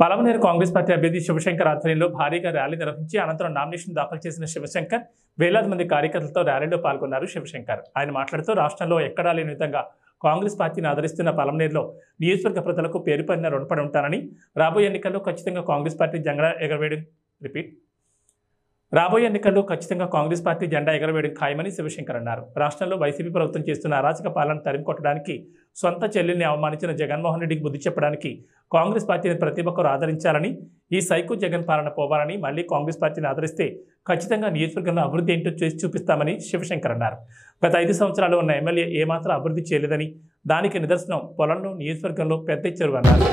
Palamaner Congress party అభ్యర్థి శివశంకర్ ఆధ్వర్యంలో భారీగా ర్యాలీ నిర్వహించి అనంతరం నామినేషన్ దాఖలు చేసిన శివశంకర్ వేలాది మంది కార్యకర్తలతో ర్యాలీలో పాల్గొన్నారు. శివశంకర్ ఆయన మాట్లాడుతూ రాష్ట్రంలో ఎక్కడా లేని విధంగా కాంగ్రెస్ పార్టీని ఆదరిస్తున్న పలమనేరులో నియోజకవర్గ ప్రజలకు పేరుపడిన రుణపడి ఉంటానని, రాబోయే ఎన్నికల్లో ఖచ్చితంగా కాంగ్రెస్ పార్టీ జెండా ఎగరవేయడం ఖాయమని శివశంకర్ అన్నారు. రాష్ట్రంలో వైసీపీ ప్రభుత్వం చేస్తున్న అరాచక పాలన తరిమికొట్టడానికి, సొంత చెల్లెల్ని అవమానించిన జగన్మోహన్ రెడ్డికి బుద్ధి చెప్పడానికి కాంగ్రెస్ పార్టీని ప్రతి ఒక్కరూ ఆదరించాలని, ఈ సైకో జగన్ పాలన పోవాలని, మళ్లీ కాంగ్రెస్ పార్టీని ఆదరిస్తే ఖచ్చితంగా నియోజకవర్గంలో అభివృద్ధి ఏంటో చేసి చూపిస్తామని శివశంకర్ అన్నారు. గత 5 సంవత్సరాలు ఉన్న ఎమ్మెల్యే ఏమాత్రం అభివృద్ధి చేయలేదని, దానికి నిదర్శనం పొలంలో నియోజకవర్గంలో పెద్ద చెరువు అన్నారు.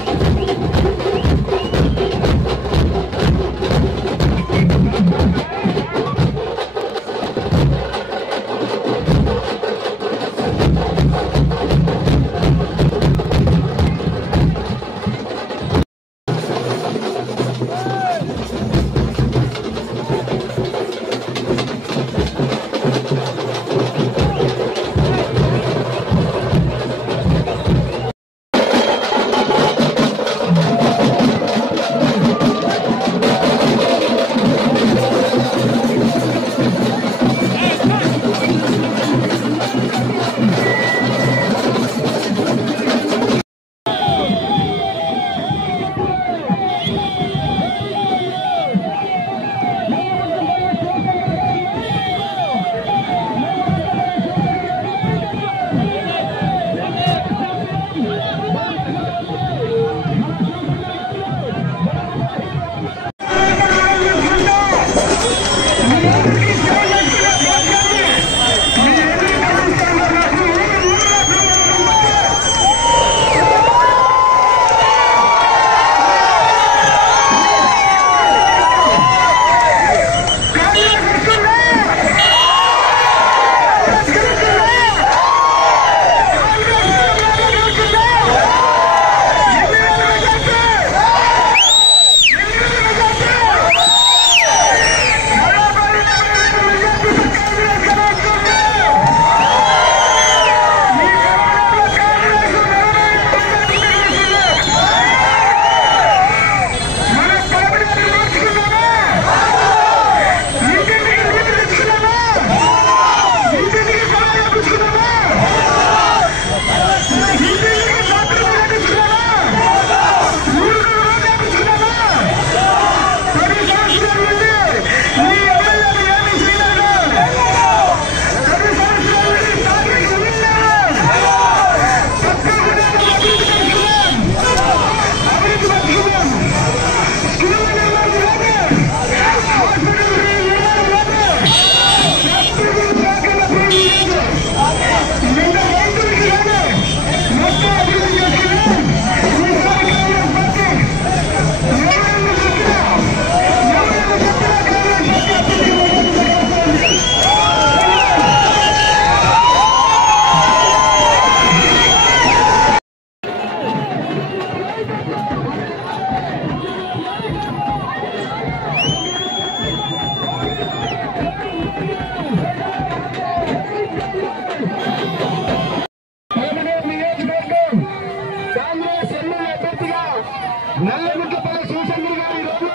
నల్లగుంటపల్లి శివశంకర్ గారు ఈ రోజు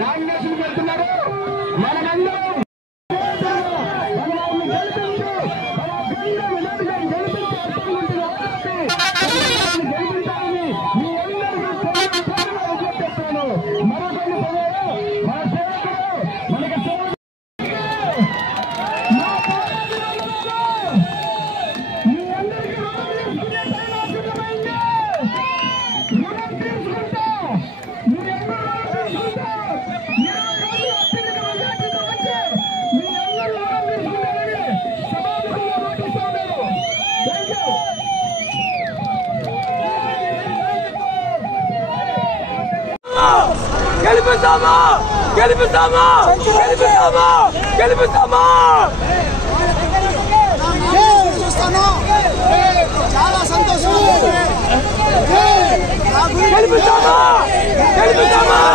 నామినేషన్ పెడుతున్నారు. మనమందరం చూస్తాను చాలా సంతోషం. ఏమైపోతుందన్నా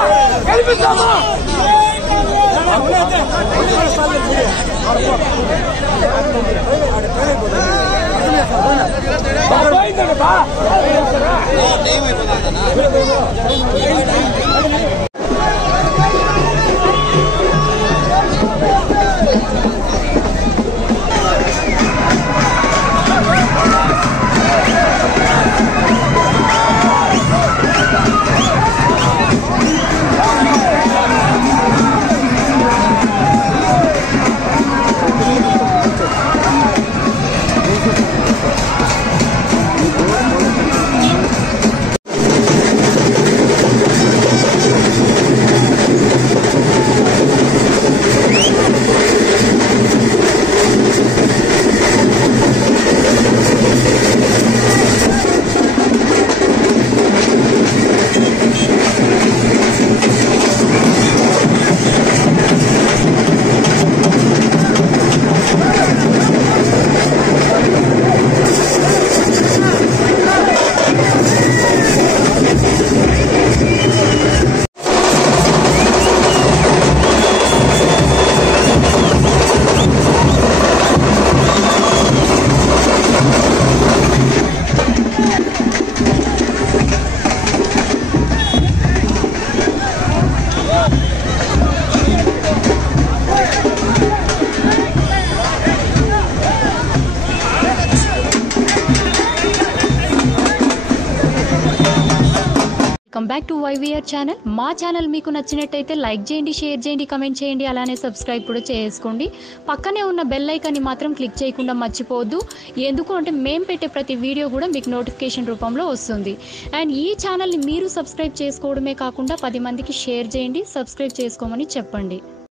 welcome back to YVR channel. మా ఛానల్ మీకు నచ్చినట్టయితే లైక్ చేయండి, షేర్ చేయండి, కమెంట్ చేయండి, అలానే సబ్స్క్రైబ్ కూడా చేసుకోండి. పక్కనే ఉన్న బెల్ ఐకాన్ని మాత్రం క్లిక్ చేయకుండా మర్చిపోవద్దు. ఎందుకు అంటే మేము పెట్టే ప్రతి వీడియో కూడా మీకు నోటిఫికేషన్ రూపంలో వస్తుంది. అండ్ ఈ ఛానల్ని మీరు సబ్స్క్రైబ్ చేసుకోవడమే కాకుండా 10 మందికి షేర్ చేయండి, సబ్స్క్రైబ్ చేసుకోమని చెప్పండి.